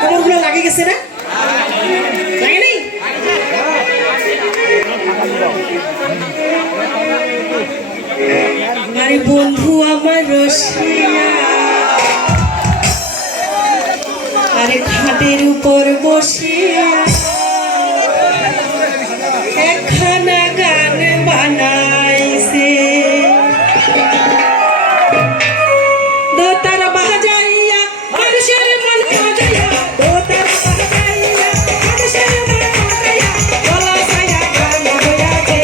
কোমরগুলো লাগে গেছে না? লাগে নাই? আরে বন্ধু আমার রসিয়া, আরে খাটের উপর বসিয়া একখানা গান বানাইছে, দোতারা বাজাইয়া মানুষের মন বাজাইয়া, দোতারা বাজাইয়া মানুষের মন বাজাইয়া, গলা ছায়া গান বয়াছে।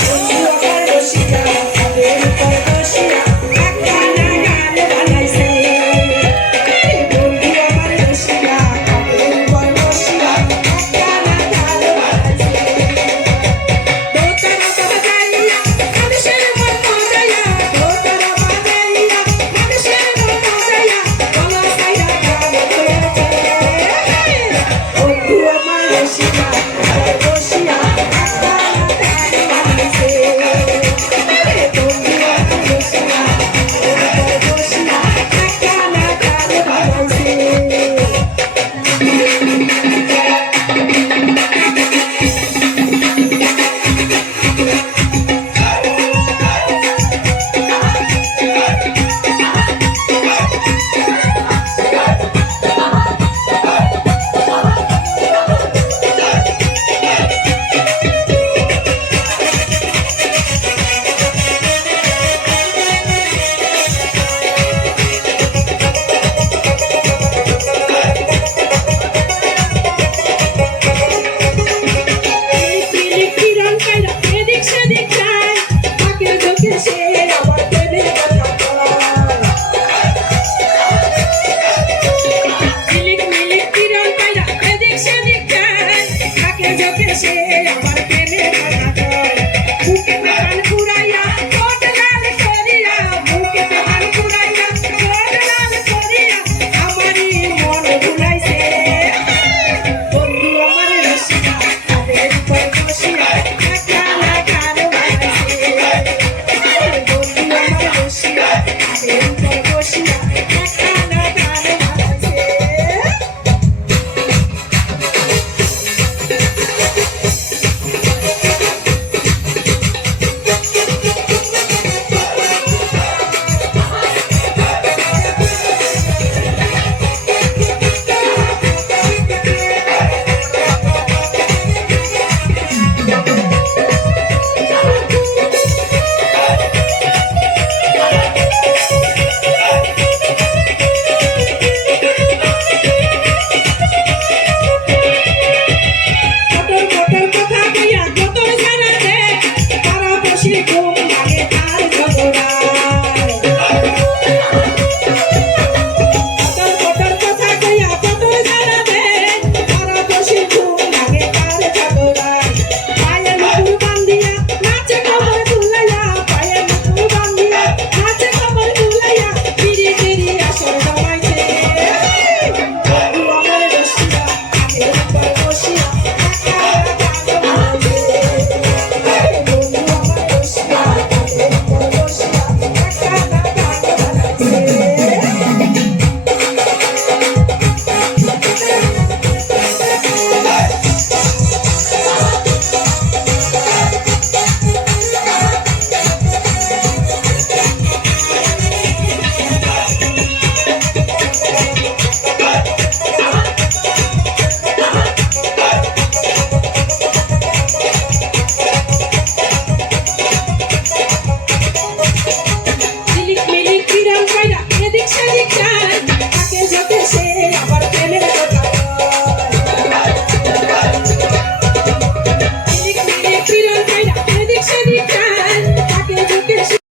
বন্ধু আমার রসিয়া, খাটের উপর বসিয়া একখানা গান বানাইছে। বন্ধু আমার রসিয়া, খাটের উপর বসিয়া একখানা গান বানাইছে। দোতারা বাজাইয়া মানুষের মন বাজাইয়া, দোতারা বাজাইয়া মানুষের মন বাজাইয়া, গলা ছায়া গান বয়াছে। বন্ধু আমার রসিয়া, খাটের বসিয়া একখানা গান বানাইছে। বন্ধু আমার রসিয়া, খাটের উপর বসিয়া একখানা গান বানাইছে। কিরণ কাইরা এদিক সেদিক যায়, ফাঁকের ঝোঁকে সে আবার প্রেমে কথা কয়। মিলিক মিলিক কিরণ কাইরা এদিক সেদিক যায়, ফাঁকের ঝোঁকে সে আবার প্রেমে কথা কয়। বুকে প্রাণ পুরাইয়া ঠোঁট লাল করিয়া, বুকে প্রাণ পুরাইয়া ঠোঁট লাল করিয়া আমারই মন ভুলাইছে। বন্ধু আমার রসিয়া, খাটের উপর বসিয়া একখানা গান বানাইছে। বন্ধু আমার রসিয়া, খাটের উপর